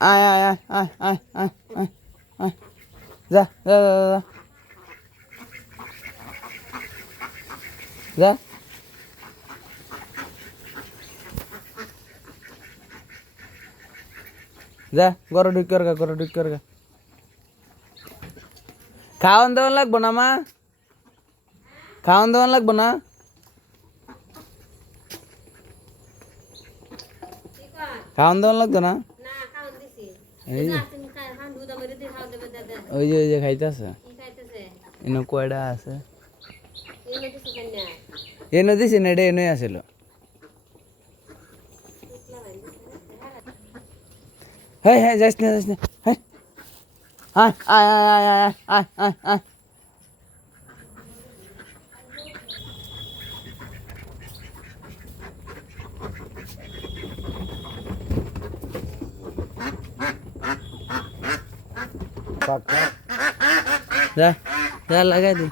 আয় আয় আয় আয় আয় আয় আয় আয় যা যা যা যা যা যা ঘরে ঢুকিয়ে গা ঘরে ঢুকিয়ে গা খাওয়ান দেওয়ান লাগবো না মা খাওয়ান দেওয়ান লাগবো না খাওয়ান দেওয়ান লাগতো না এই যে ওই যে খাইতেছে এনে কয়টা আছে এনে দিছি না এটা এনে আসিল হ্যাঁ হ্যাঁ যাইস না হ্যাঁ আয় আয় আয় আয় আয় আয় আয় যা যা লাগাই দি